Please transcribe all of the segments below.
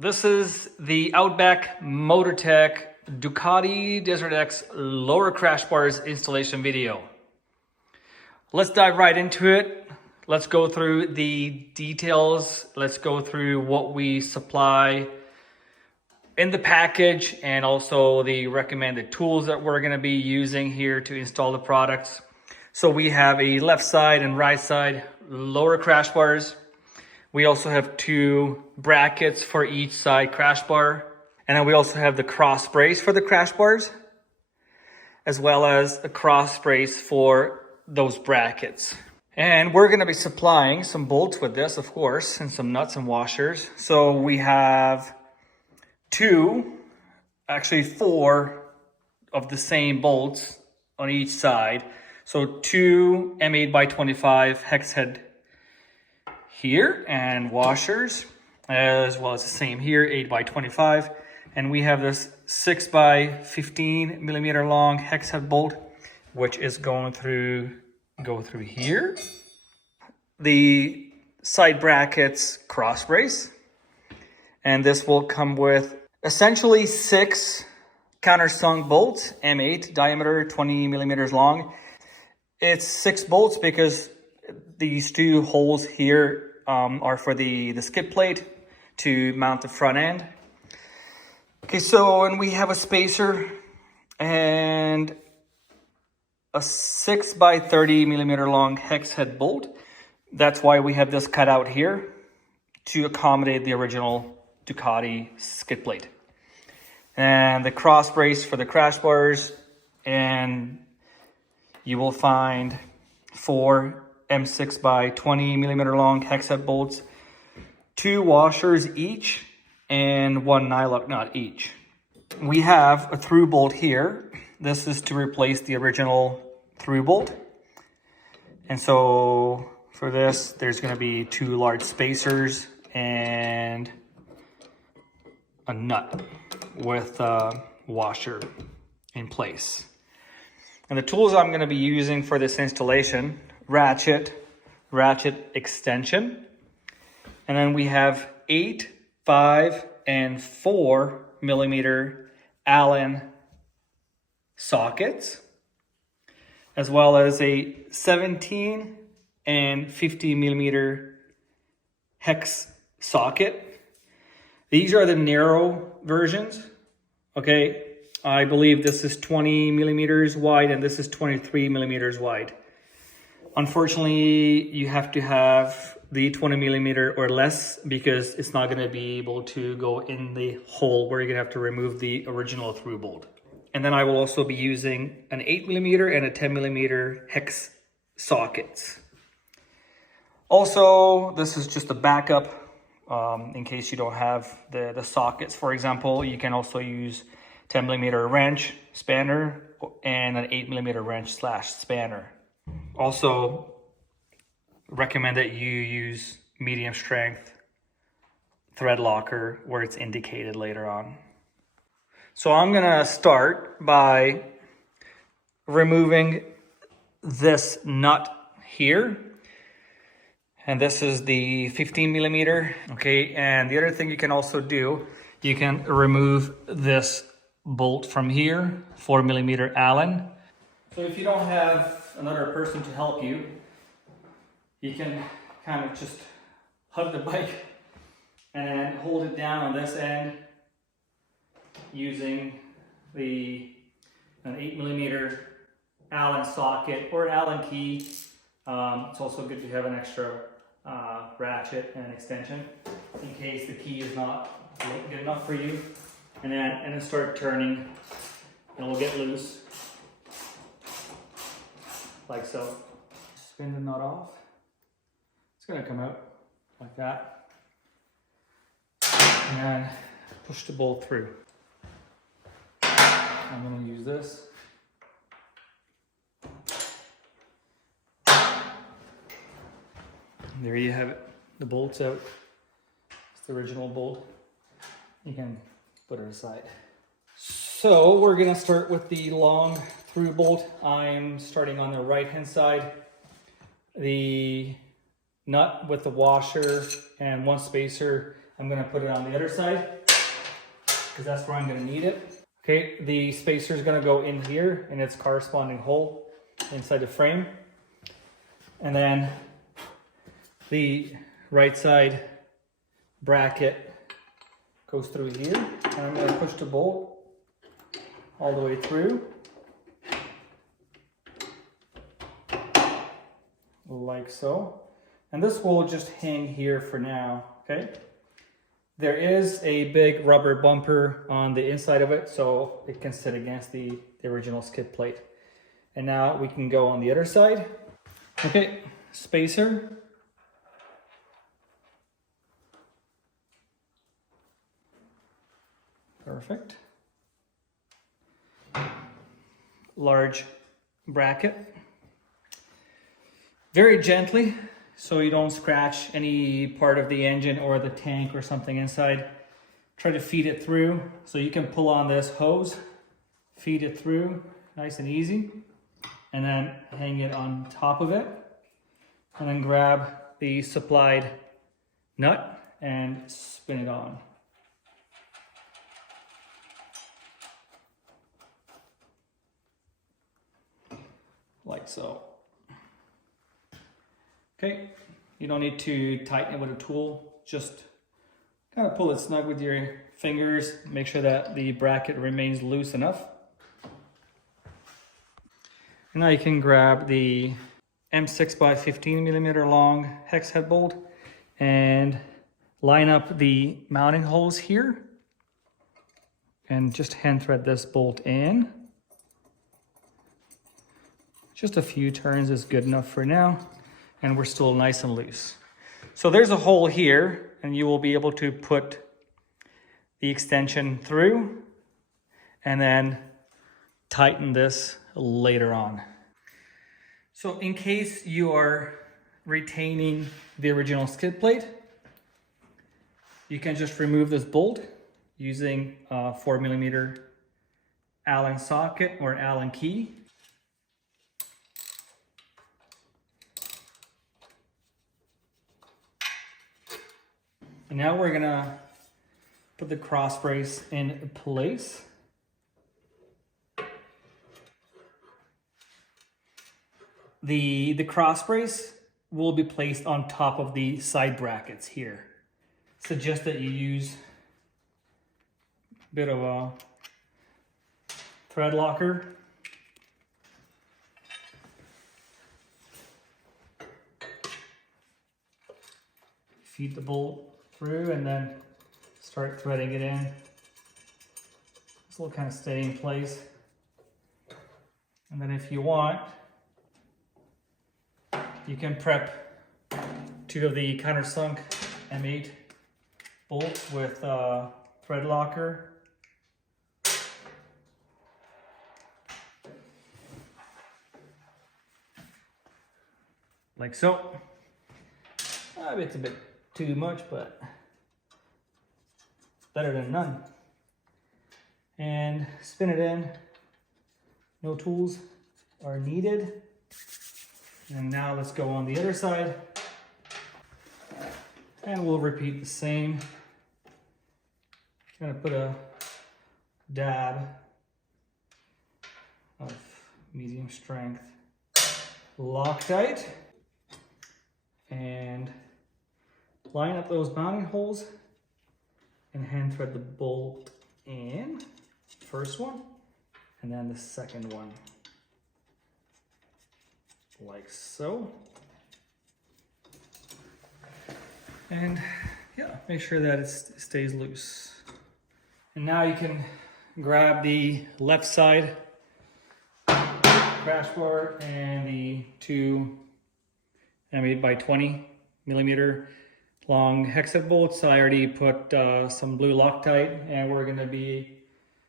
This is the Outback MotorTech Ducati DesertX lower crash bars installation video. Let's dive right into it. Let's go through the details. Let's go through what we supply in the package and also the recommended tools that we're going to be using here to install the products. So we have a left side and right side lower crash bars. We also have two brackets for each side crash bar. And then we also have the cross brace for the crash bars, as well as a cross brace for those brackets. And we're going to be supplying some bolts with this, of course, and some nuts and washers. So we have four of the same bolts on each side. So two M8x25 hex head here and washers, as well as the same here, 8x25. And we have this 6x15 millimeter long hex head bolt, which is go through here. The side brackets cross brace. And this will come with essentially 6 countersunk bolts, M8 diameter, 20 millimeters long. It's 6 bolts because these two holes here are for the skid plate to mount the front end. Okay, so and we have a spacer and a 6x30 millimeter long hex head bolt. That's why we have this cut out here to accommodate the original Ducati skid plate. And the cross brace for the crash bars, and you will find 4 M6x20 millimeter long hex head bolts, 2 washers each, and 1 nylock nut each. We have a through bolt here. This is to replace the original through bolt. And so for this, there's going to be 2 large spacers and a nut with a washer in place. And the tools I'm going to be using for this installation: ratchet extension, and then we have 8, 5, and 4 millimeter Allen sockets, as well as a 17 and 50 millimeter hex socket. These are the narrow versions. Okay, I believe this is 20 millimeters wide and this is 23 millimeters wide. Unfortunately, you have to have the 20 millimeter or less because it's not going to be able to go in the hole where you're going to have to remove the original through bolt. And then I will also be using an 8 millimeter and a 10 millimeter hex sockets. Also, this is just a backup in case you don't have the sockets. For example, you can also use 10 millimeter wrench spanner and an 8 millimeter wrench / spanner. Also recommend that you use medium strength thread locker where it's indicated later on. So I'm gonna start by removing this nut here. And this is the 15 millimeter, okay? And the other thing you can also do, you can remove this bolt from here, 4 millimeter Allen. So if you don't have another person to help you, you can kind of just hug the bike and then hold it down on this end using an 8 millimeter Allen socket or Allen key. It's also good to have an extra ratchet and extension in case the key is not good enough for you. And then start turning and it will get loose. Like so. Spin the nut off. It's going to come out like that. And then push the bolt through. I'm going to use this. There you have it. The bolt's out. It's the original bolt. You can put it aside. So we're going to start with the long through bolt. I'm starting on the right hand side. The nut with the washer and 1 spacer I'm gonna put it on the other side because that's where I'm gonna need it. Okay, the spacer is gonna go in here in its corresponding hole inside the frame. And then the right side bracket goes through here. And I'm gonna push the bolt all the way through. Like so. And this will just hang here for now, okay? There is a big rubber bumper on the inside of it, so it can sit against the original skid plate. And now we can go on the other side. Okay, spacer. Perfect. Large bracket. Very gently, so you don't scratch any part of the engine or the tank or something inside. Try to feed it through. So you can pull on this hose, feed it through, nice and easy. And then hang it on top of it. And then grab the supplied nut and spin it on. Like so. Okay, you don't need to tighten it with a tool, just kind of pull it snug with your fingers, make sure that the bracket remains loose enough. And now you can grab the M6 by 15 millimeter long hex head bolt and line up the mounting holes here and just hand thread this bolt in. Just a few turns is good enough for now. And we're still nice and loose. So there's a hole here, and you will be able to put the extension through and then tighten this later on. So in case you are retaining the original skid plate, you can just remove this bolt using a 4 millimeter Allen socket or Allen key. And now we're gonna put the cross brace in place. The cross brace will be placed on top of the side brackets here. Suggest that you use a bit of a thread locker. Feed the bolt through and then start threading it in. This will kind of stay in place. And then if you want, you can prep 2 of the countersunk M8 bolts with thread locker. Like so. It's a bit too much, but better than none. And spin it in. No tools are needed. And now let's go on the other side. And we'll repeat the same. I'm gonna put a dab of medium strength Loctite and line up those mounting holes and hand thread the bolt in. First one, and then the second one. Like so. And yeah, make sure that it stays loose. And now you can grab the left side crash bar and the 2 M8 by 20 millimeter long hex head bolts. I already put some blue Loctite, and we're gonna be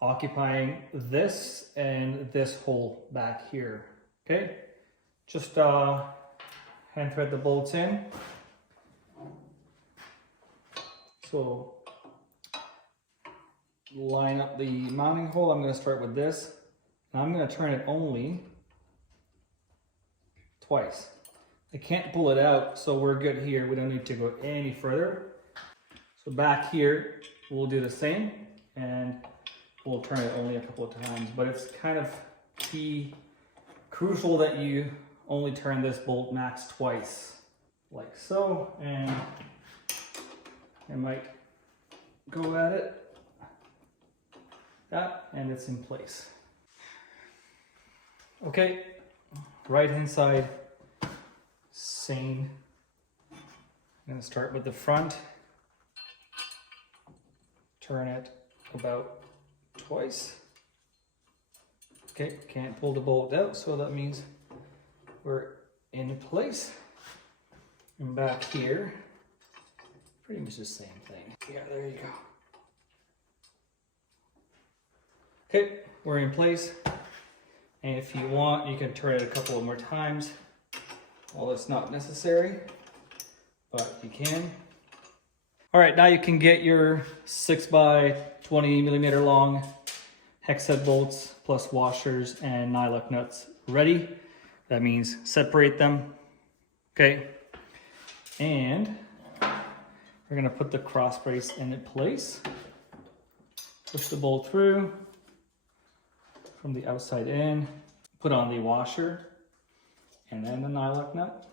occupying this and this hole back here. Okay, just hand thread the bolts in. So line up the mounting hole. I'm gonna start with this. Now I'm gonna turn it only twice. I can't pull it out, so we're good here. We don't need to go any further. So back here, we'll do the same, and we'll turn it only a couple of times, but it's kind of crucial that you only turn this bolt max twice, like so, and I might go at it. That, and it's in place. Okay, right hand side, same. I'm gonna start with the front, turn it about twice. Okay, can't pull the bolt out, so that means we're in place. And back here, pretty much the same thing. Yeah, there you go. Okay, we're in place. And if you want, you can turn it a couple of more times. Well, it's not necessary, but you can. All right, now you can get your 6 by 20 millimeter long hex head bolts plus washers and nylock nuts ready. That means separate them. Okay, and we're gonna put the cross brace in place. Push the bolt through from the outside in, put on the washer and then the nylock nut,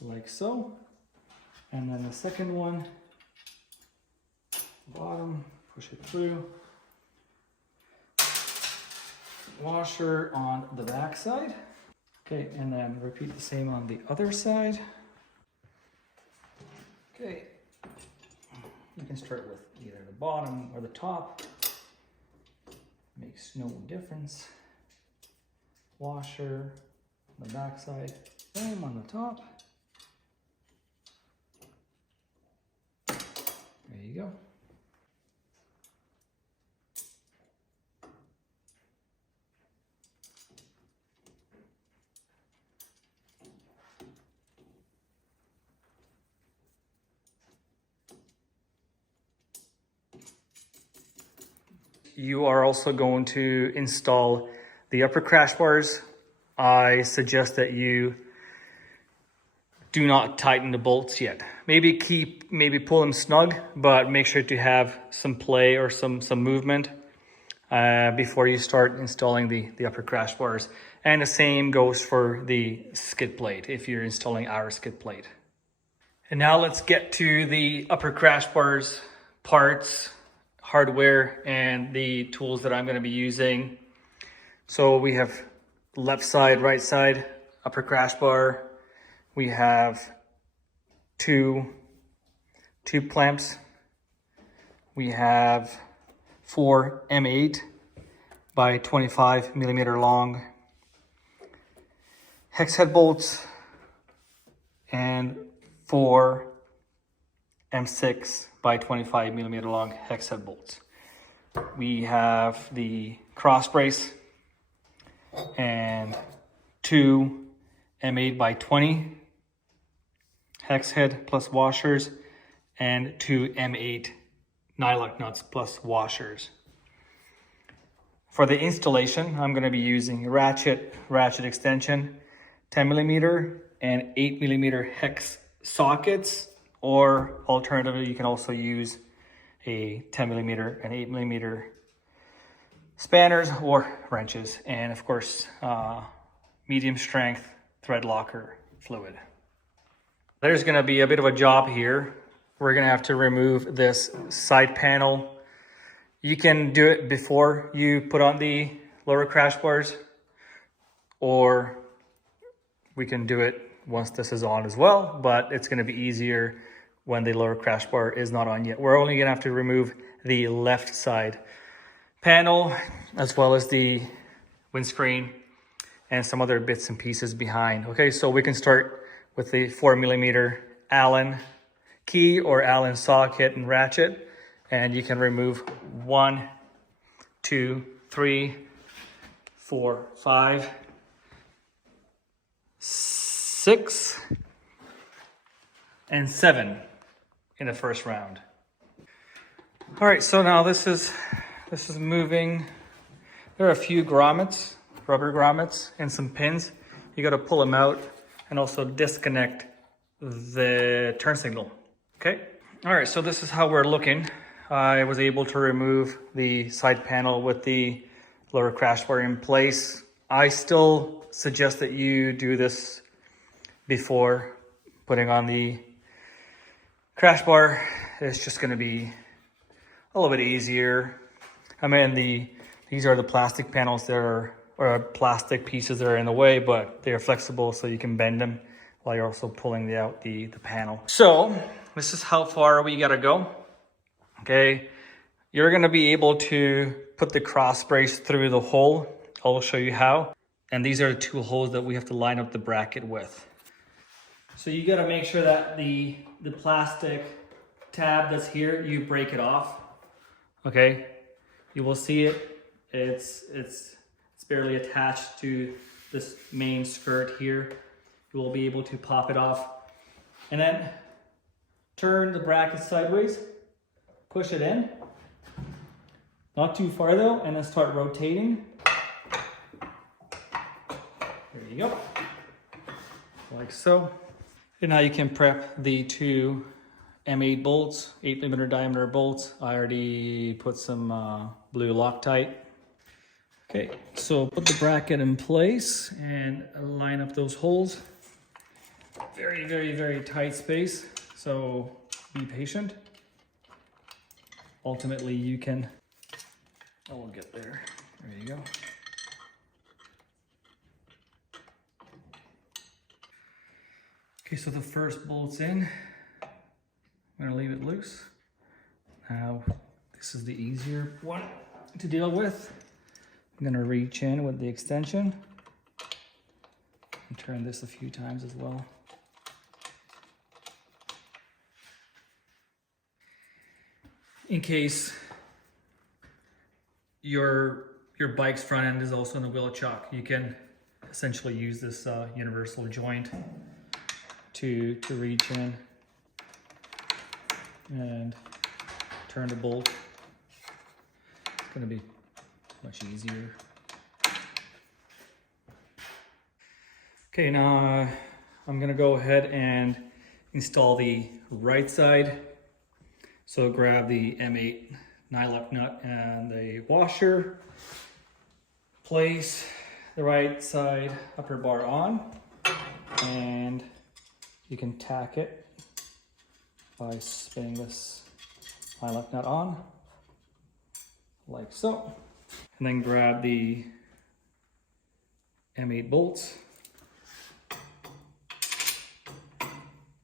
like so. And then the second one, bottom, push it through. Washer on the back side. Okay, and then repeat the same on the other side. Okay, you can start with either the bottom or the top. Makes no difference. Washer on the back side, same on the top. There you go. You are also going to install the upper crash bars. I suggest that you do not tighten the bolts yet. Maybe pull them snug, but make sure to have some play or some movement before you start installing the upper crash bars. And the same goes for the skid plate if you're installing our skid plate. And now let's get to the upper crash bars parts, hardware, and the tools that I'm going to be using. So we have left side, right side, upper crash bar. We have two tube clamps. We have 4 M8 by 25 millimeter long hex head bolts and 4 M6 by 25 millimeter long hex head bolts. We have the cross brace and 2 M8 by 20 hex head plus washers and 2 M8 nylock nuts plus washers. For the installation, I'm going to be using ratchet extension, 10 millimeter and 8 millimeter hex sockets, or alternatively, you can also use a 10 millimeter and 8 millimeter spanners or wrenches, and of course, medium strength thread locker fluid. There's going to be a bit of a job here. We're going to have to remove this side panel. You can do it before you put on the lower crash bars, or we can do it once this is on as well, but it's going to be easier when the lower crash bar is not on yet. We're only going to have to remove the left side panel as well as the windscreen and some other bits and pieces behind. Okay, so we can start with the 4 millimeter Allen key or Allen socket and ratchet, and you can remove 1, 2, 3, 4, 5, 6, and 7 in the first round. All right, so now this is moving. There are a few grommets, rubber grommets, and some pins. You got to pull them out and also disconnect the turn signal. Okay, all right, so this is how we're looking. I was able to remove the side panel with the lower crash bar in place. I still suggest that you do this before putting on the crash bar. It's just going to be a little bit easier. I mean, these are the plastic panels that are, or plastic pieces that are in the way, but they are flexible so you can bend them while you're also pulling out the panel. So this is how far we gotta go. Okay, you're gonna be able to put the cross brace through the hole. I'll show you how. And these are the two holes that we have to line up the bracket with. So you gotta make sure that the plastic tab that's here, you break it off. Okay, you will see it. It's barely attached to this main skirt here. You will be able to pop it off, and then turn the bracket sideways, push it in, not too far though, and then start rotating. There you go, like so. And now you can prep the two M8 bolts, 8mm diameter bolts. I already put some blue Loctite. Okay, so put the bracket in place and line up those holes. Very, very, very tight space, so be patient. Ultimately, you can, oh, we'll get there. There you go. Okay, so the first bolt's in. I'm gonna leave it loose. Now, this is the easier one to deal with. I'm gonna reach in with the extension and turn this a few times as well. In case your bike's front end is also in the wheel chuck, you can essentially use this universal joint to reach in and turn the bolt. It's going to be much easier. Okay, now I'm going to go ahead and install the right side. So grab the M8 nylock nut and the washer. Place the right side upper bar on, and you can tack it by spinning this nylock nut on, like so. And then grab the M8 bolts,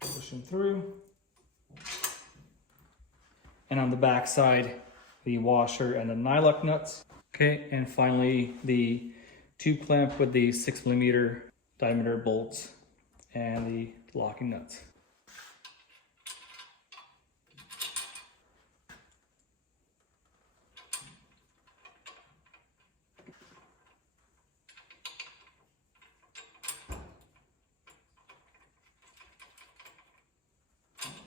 push them through. And on the back side, the washer and the nylock nuts. Okay, and finally the tube clamp with the 6mm diameter bolts and the locking nuts.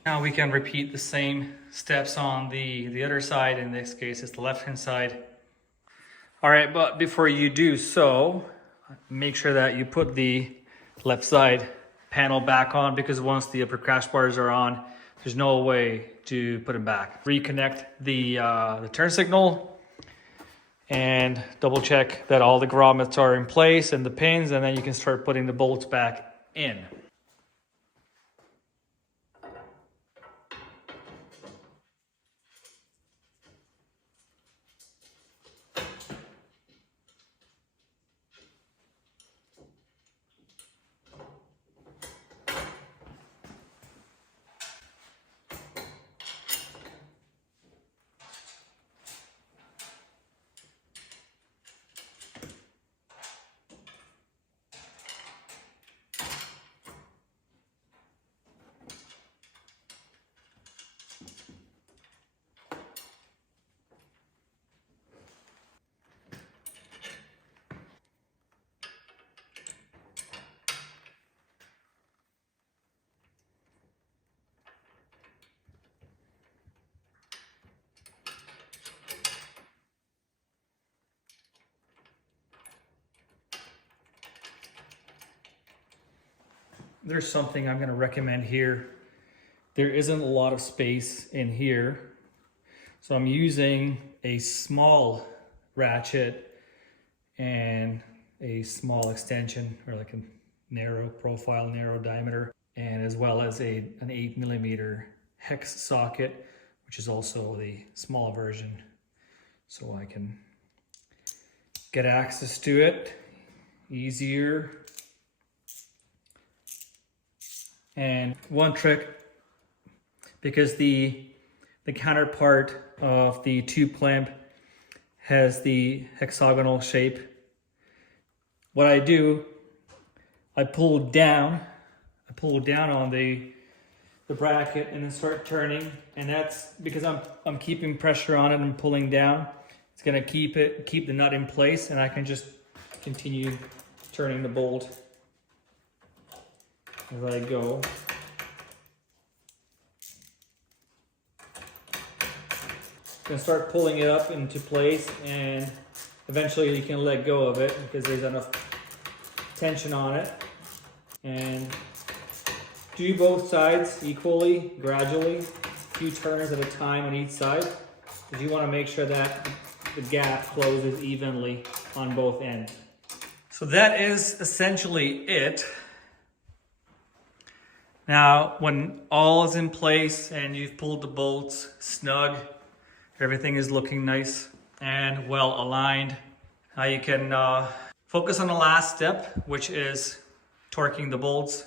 Now we can repeat the same steps on the other side. In this case, it's the left-hand side. All right, but before you do so, make sure that you put the left side panel back on, because once the upper crash bars are on, there's no way to put them back. Reconnect the turn signal and double check that all the grommets are in place and the pins, and then you can start putting the bolts back in. There's something I'm going to recommend here. there isn't a lot of space in here. So I'm using a small ratchet and a small extension, or like a narrow profile, narrow diameter, and as well as an 8mm hex socket, which is also the small version. So I can get access to it easier. And one trick, because the counterpart of the tube clamp has the hexagonal shape, what I do, I pull down on the bracket and then start turning, and that's because I'm keeping pressure on it and pulling down. It's gonna keep the nut in place, and I can just continue turning the bolt as I go. Gonna start pulling it up into place, and eventually you can let go of it because there's enough tension on it. And do both sides equally, gradually, a few turns at a time on each side, because you want to make sure that the gap closes evenly on both ends. So that is essentially it. Now, when all is in place and you've pulled the bolts snug, everything is looking nice and well aligned, now you can focus on the last step, which is torquing the bolts.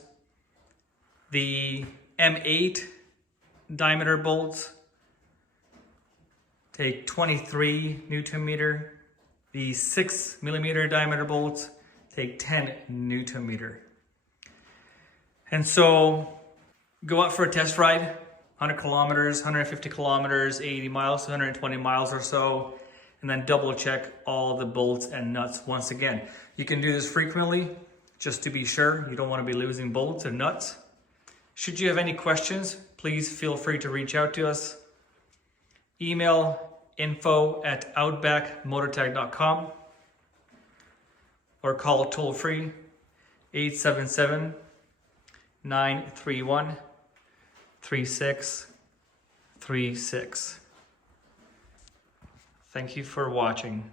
The M8 diameter bolts take 23 Newton meter. The 6mm diameter bolts take 10 Newton meter. And so go out for a test ride, 100 kilometers, 150 kilometers, 80 miles, 120 miles or so, and then double check all the bolts and nuts once again. You can do this frequently just to be sure you don't want to be losing bolts and nuts. Should you have any questions, please feel free to reach out to us. Email info@outbackmotortech.com or call toll free 877-931-3636. Thank you for watching.